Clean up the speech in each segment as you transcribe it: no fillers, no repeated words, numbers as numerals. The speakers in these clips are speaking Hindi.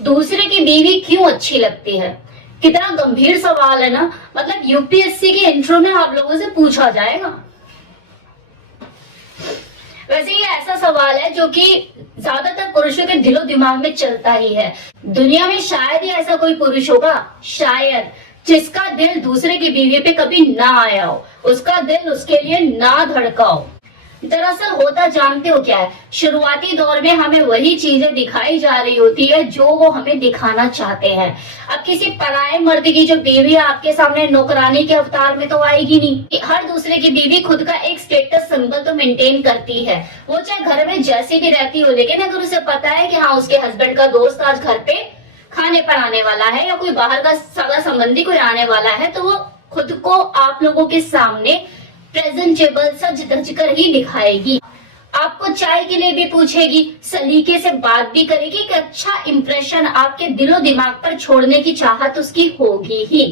दूसरे की बीवी क्यों अच्छी लगती है? कितना गंभीर सवाल है ना। मतलब यूपीएससी के इंट्रो में आप लोगों से पूछा जाएगा। वैसे ये ऐसा सवाल है जो कि ज्यादातर पुरुषों के दिलो दिमाग में चलता ही है। दुनिया में शायद ही ऐसा कोई पुरुष होगा, शायद, जिसका दिल दूसरे की बीवी पे कभी ना आया हो, उसका दिल उसके लिए ना धड़का हो। दरअसल होता जानते हो क्या है, शुरुआती दौर में हमें वही चीजें दिखाई जा रही होती है जो वो हमें दिखाना चाहते हैं। अब किसी पराये मर्द की जो बीवी आपके सामने नौकरानी के अवतार में तो आएगी नहीं। हर दूसरे की बीवी खुद का एक स्टेटस सिंबल तो मेंटेन करती है, वो चाहे घर में जैसी भी रहती हो, लेकिन अगर उसे पता है कि हाँ उसके हस्बैंड का दोस्त आज घर पे खाने पर आने वाला है या कोई बाहर का सगा संबंधी कोई आने वाला है, तो वो खुद को आप लोगों के सामने प्रेजेंटेबल सज धज कर ही दिखाएगी। आपको चाय के लिए भी पूछेगी, सलीके से बात भी करेगी कि अच्छा इंप्रेशन आपके दिलो दिमाग पर छोड़ने की चाहत उसकी होगी ही।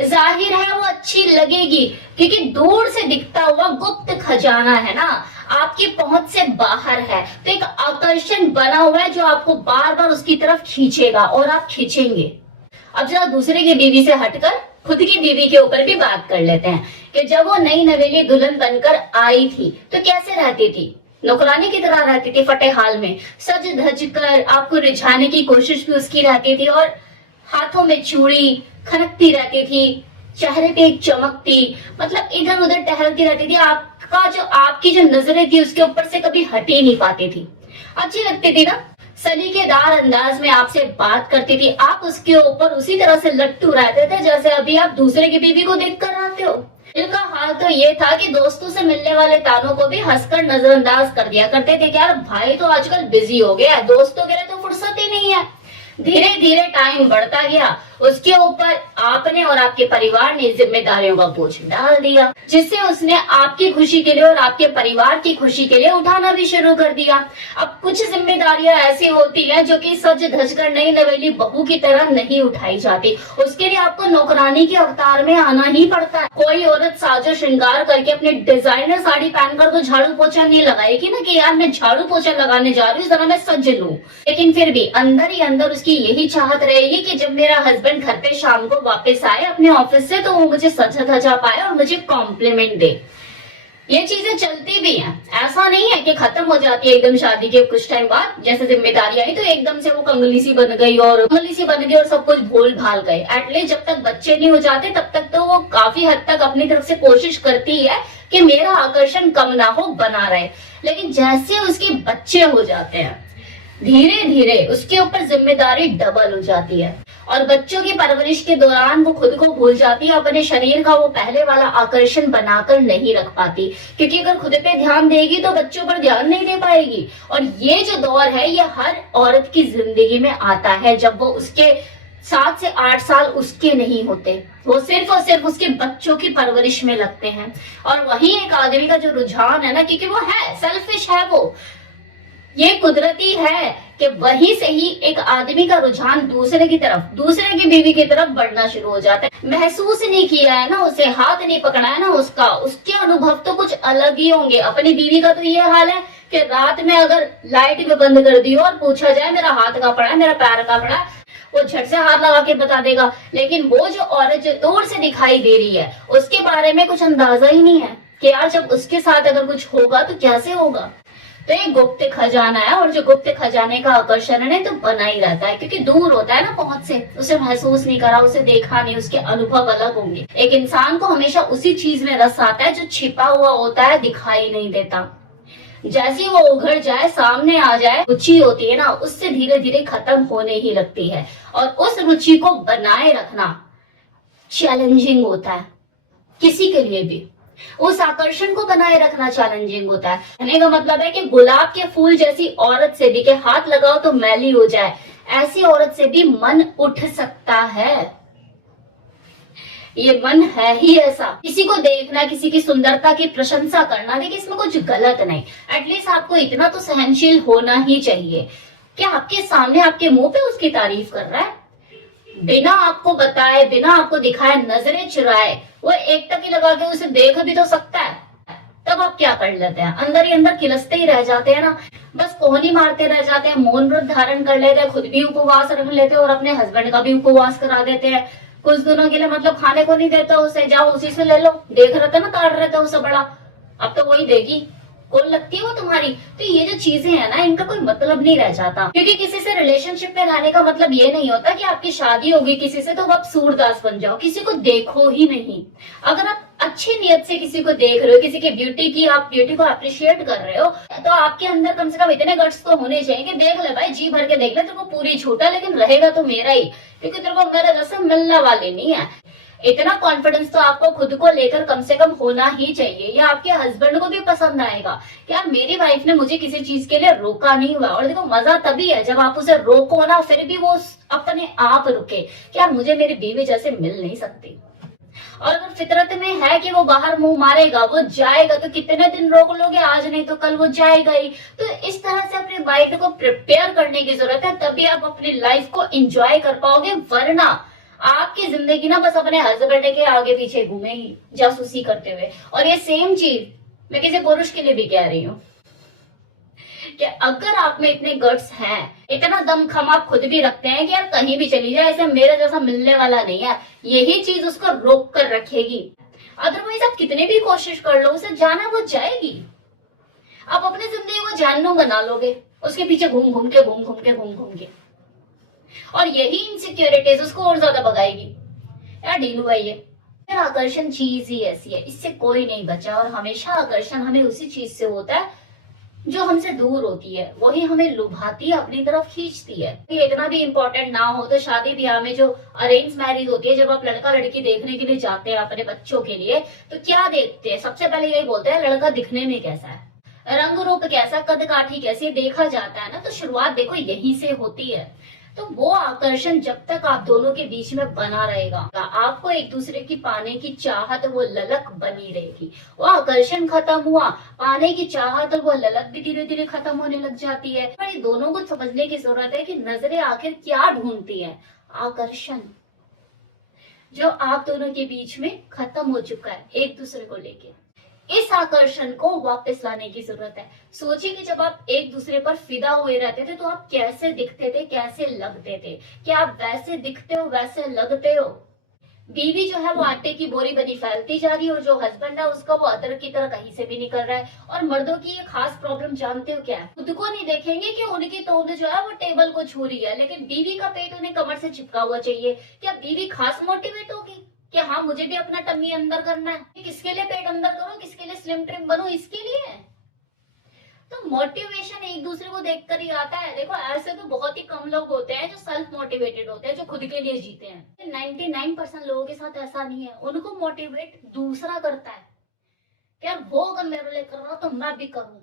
जाहिर है वो अच्छी लगेगी, क्योंकि दूर से दिखता हुआ गुप्त खजाना है ना, आपकी पहुंच से बाहर है, तो एक आकर्षण बना हुआ है जो आपको बार बार उसकी तरफ खींचेगा और आप खींचेंगे। अब जरा दूसरे की बीवी से हटकर खुद की बीवी के ऊपर भी बात कर लेते हैं कि जब वो नई नवेली दुल्हन बनकर आई थी तो कैसे रहती थी। नौकरानी की तरह रहती थी, फटे हाल में सज धज कर आपको रिझाने की कोशिश भी उसकी रहती थी, और हाथों में चूड़ी खनकती रहती थी, चेहरे पे एक चमकती, मतलब इधर उधर टहलती रहती थी। आपकी जो नजरें थी उसके ऊपर से कभी हट ही नहीं पाती थी। अच्छी लगती थी ना, सलीकेदार अंदाज में आपसे बात करती थी, आप उसके ऊपर उसी तरह से लट्टू रहते थे जैसे अभी आप दूसरे की बीवी को देख कर रहते हो। इनका हाल तो ये था कि दोस्तों से मिलने वाले तानों को भी हंसकर नजरअंदाज कर दिया करते थे कि यार भाई तो आजकल बिजी हो गया, दोस्तों के लिए तो फुर्सत ही नहीं है। धीरे धीरे टाइम बढ़ता गया, उसके ऊपर आपने और आपके परिवार ने जिम्मेदारियों का बोझ डाल दिया, जिससे उसने आपकी खुशी के लिए और आपके परिवार की खुशी के लिए उठाना भी शुरू कर दिया। अब कुछ जिम्मेदारियां ऐसी होती है जो कि सज धज कर नई नवेली बहू की तरह नहीं उठाई जाती, उसके लिए आपको नौकरानी के अवतार में आना ही पड़ता है। कोई औरत साजो श्रृंगार करके अपने डिजाइनर साड़ी पहनकर तो झाड़ू पोछा नहीं लगाएगी ना कि यार मैं झाड़ू पोछा लगाने जा रही हूँ, जरा मैं सज लूं। लेकिन फिर भी अंदर ही अंदर उसकी यही चाहत रहेगी कि जब मेरा हस्बैंड घर पे शाम को वापस आए अपने ऑफिस से तो वो मुझे सजा धजा पाए और मुझे कॉम्प्लीमेंट दे। ये चीजें चलती भी हैं, ऐसा नहीं है कि खत्म हो जाती है एकदम शादी के कुछ टाइम बाद। जैसे जिम्मेदारी आई तो एकदम से वो कंगली सी बन गई और सब कुछ भूल भाल गए। एटलीस्ट जब तक बच्चे नहीं हो जाते तब तक तो वो काफी हद तक अपनी तरफ से कोशिश करती है कि मेरा आकर्षण कम ना हो, बना रहे। लेकिन जैसे उसके बच्चे हो जाते हैं धीरे धीरे उसके ऊपर जिम्मेदारी डबल हो जाती है, और बच्चों की परवरिश के दौरान वो खुद को भूल जाती है, अपने शरीर का वो पहले वाला आकर्षण बनाकर नहीं रख पाती, क्योंकि अगर खुद पे ध्यान देगी तो बच्चों पर ध्यान नहीं दे पाएगी। और ये जो दौर है ये हर औरत की जिंदगी में आता है जब वो उसके 7 से 8 साल उसके नहीं होते, वो सिर्फ और सिर्फ उसके बच्चों की परवरिश में लगते हैं। और वही एक आदमी का जो रुझान है ना, क्योंकि वो है सेल्फिश है, वो ये कुदरती है कि वही से ही एक आदमी का रुझान दूसरे की तरफ, दूसरे की बीवी की तरफ बढ़ना शुरू हो जाता है। महसूस नहीं किया है ना उसे, हाथ नहीं पकड़ा है ना उसका, उसके अनुभव तो कुछ अलग ही होंगे। अपनी बीवी का तो ये हाल है कि रात में अगर लाइट भी बंद कर दी हो और पूछा जाए मेरा हाथ का पड़ा है, मेरा पैर का पड़ा है, वो झट से हाथ लगा के बता देगा। लेकिन वो जो औरत जो दूर से दिखाई दे रही है उसके बारे में कुछ अंदाजा ही नहीं है कि यार जब उसके साथ अगर कुछ होगा तो कैसे होगा। तो ये गुप्त खजाना है, और जो गुप्त खजाने का आकर्षण है तो बना ही रहता है, क्योंकि दूर होता है ना पहुंच से, उसे महसूस नहीं करा, उसे देखा नहीं, उसके अनुभव अलग होंगे। एक इंसान को हमेशा उसी चीज में रस आता है जो छिपा हुआ होता है, दिखाई नहीं देता। जैसे वो उघड़ जाए, सामने आ जाए, रुचि होती है ना उससे धीरे धीरे खत्म होने ही लगती है। और उस रुचि को बनाए रखना चैलेंजिंग होता है किसी के लिए भी, उस आकर्षण को बनाए रखना चैलेंजिंग होता है। कहने का मतलब है कि गुलाब के फूल जैसी औरत से भी, के हाथ लगाओ तो मैली हो जाए, ऐसी औरत से भी मन उठ सकता है। ये मन है ही ऐसा। किसी को देखना, किसी की सुंदरता की प्रशंसा करना, देखिए इसमें कुछ गलत नहीं। एटलीस्ट आपको इतना तो सहनशील होना ही चाहिए कि आपके सामने आपके मुंह पे उसकी तारीफ कर रहा है, बिना आपको बताए, बिना आपको दिखाए, नजरें चुराए, वो एक टकी लगा के उसे देख भी तो सकता है। तब तब आप क्या कर लेते हैं, अंदर ही अंदर खिलसते ही रह जाते हैं ना, बस कोहनी मारते रह जाते हैं, मौन व्रत धारण कर लेते हैं, खुद भी उपवास रख लेते हैं और अपने हस्बैंड का भी उपवास करा देते हैं। कुछ दिनों के लिए मतलब खाने को नहीं देता उसे, जाओ उसी से ले लो, देख रहे थे ना ताड़ रहे थे उसे बड़ा, अब तो वही देगी, कौन लगती है वो तुम्हारी। तो ये जो चीजें है ना, इनका कोई मतलब नहीं रह जाता, क्योंकि किसी से रिलेशनशिप में रहने का मतलब ये नहीं होता कि आपकी शादी होगी किसी से तो आप सूरदास बन जाओ, किसी को देखो ही नहीं। अगर आप अच्छी नियत से किसी को देख रहे हो, किसी की ब्यूटी की, आप ब्यूटी को अप्रिशिएट कर रहे हो, तो आपके अंदर कम से कम इतने गट्स तो होने चाहिए कि देख ले भाई, जी भर के देख ले, तेरे को पूरी छूट है, लेकिन रहेगा तो मेरा ही, क्योंकि तेरे को मेरे जैसे मिलने वाले नहीं है। इतना कॉन्फिडेंस तो आपको खुद को लेकर कम से कम होना ही चाहिए, या आपके हस्बैंड को भी पसंद आएगा कि यार मेरी वाइफ ने मुझे किसी चीज के लिए रोका नहीं हुआ। और देखो मजा तभी है जब आप उसे रोको ना, फिर भी वो अपने आप रुके कि यार मुझे मेरी बीवी जैसे मिल नहीं सकती। और अगर फितरत में है कि वो बाहर मुंह मारेगा, वो जाएगा, तो कितने दिन रोक लोगे, आज नहीं तो कल वो जाएगा ही। तो इस तरह से अपने माइंड को प्रिपेयर करने की जरूरत है, तभी आप अपनी लाइफ को एंजॉय कर पाओगे, वरना आपकी जिंदगी ना बस अपने हस्बैंड के आगे पीछे घूमेगी जासूसी करते हुए। और ये सेम चीज मैं किसी पुरुष के लिए भी कह रही हूँ कि अगर आप में इतने गट्स हैं, इतना दमखम आप खुद भी रखते हैं कि यार कहीं भी चली जाए, ऐसे मेरे जैसा मिलने वाला नहीं है, यही चीज उसको रोक कर रखेगी। अदरवाइज आप कितने भी कोशिश कर लो, उसे जाना वो जाएगी। आप अपनी जिंदगी को जानू बना लोगे उसके पीछे घूम घूम के, घूम घूम के, घूम घूम के, और यही इनसिक्योरिटीज उसको और ज्यादा भगाएगी। यार ढीलू है ये। फिर आकर्षण चीज ही ऐसी है, इससे कोई नहीं बचा, और हमेशा आकर्षण हमें उसी चीज से होता है जो हमसे दूर होती है, वही हमें लुभाती है, अपनी तरफ खींचती है। ये इतना भी इम्पोर्टेंट ना हो तो शादी ब्याह में जो अरेंज मैरिज होती है, जब आप लड़का लड़की देखने के लिए जाते हैं अपने बच्चों के लिए, तो क्या देखते हैं, सबसे पहले यही बोलते हैं लड़का दिखने में कैसा है, रंग रूप कैसा, कद काठी कैसी, देखा जाता है ना। तो शुरुआत देखो यहीं से होती है। तो वो आकर्षण जब तक आप दोनों के बीच में बना रहेगा, आपको एक दूसरे की पाने की चाहत, वो ललक बनी रहेगी। वो आकर्षण खत्म हुआ, पाने की चाहत और वो ललक भी धीरे धीरे खत्म होने लग जाती है। पर ये दोनों को समझने की जरूरत है कि नजरें आखिर क्या ढूंढती है। आकर्षण जो आप दोनों के बीच में खत्म हो चुका है एक दूसरे को लेके, इस आकर्षण को वापस लाने की जरूरत है। सोचिए कि जब आप एक दूसरे पर फिदा हुए रहते थे तो आप कैसे दिखते थे, कैसे लगते थे। क्या आप वैसे दिखते हो, वैसे लगते हो? बीवी जो है वो आटे की बोरी बनी फैलती जा रही है, और जो हस्बैंड है उसका वो अदरक की तरह कहीं से भी निकल रहा है। और मर्दों की ये खास प्रॉब्लम जानते हो क्या है? खुद को नहीं देखेंगे कि उनकी तोंद जो है वो टेबल को छू रही है, लेकिन बीवी का पेट उन्हें कमर से चिपका हुआ चाहिए। क्या बीवी खास मोटिवेट होगी कि हाँ मुझे भी अपना टम्मी अंदर करना है? किसके लिए पेट अंदर करूं, किसके लिए स्लिम ट्रिम बनूं, इसके लिए? तो मोटिवेशन एक दूसरे को देखकर ही आता है। देखो ऐसे तो बहुत ही कम लोग होते हैं जो सेल्फ मोटिवेटेड होते हैं, जो खुद के लिए जीते हैं। 99% लोगों के साथ ऐसा नहीं है, उनको मोटिवेट दूसरा करता है। यार वो अगर मेरे लिए कर रहा तो मैं भी करूं।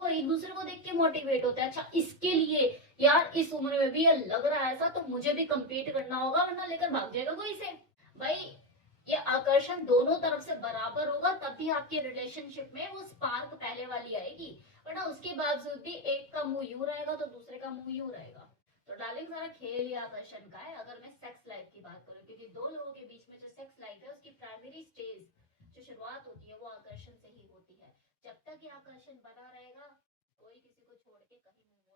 तो एक दूसरे को देख के मोटिवेट होता है, अच्छा इसके लिए यार इस उम्र में भी ये लग रहा है ऐसा, तो मुझे भी कम्पीट करना होगा, वरना लेकर भाग जाएगा कोई से। भाई ये आकर्षण दोनों तरफ से बराबर होगा, तभी आपके रिलेशनशिप में वो स्पार्क पहले वाली आएगी, वरना उसके बावजूद भी एक का मुंह यूं रहेगा तो दूसरे का मुंह यूं रहेगा। तो डार्लिंग सारा खेल ही आकर्षण का है। अगर मैं सेक्स लाइफ की बात करूं, क्योंकि दो लोगों के बीच में जो सेक्स लाइफ है उसकी प्राइमरी स्टेज जो शुरुआत होती है वो आकर्षण से ही होती है। जब तक ये आकर्षण बना रहेगा, कोई किसी को छोड़ के कहीं नहीं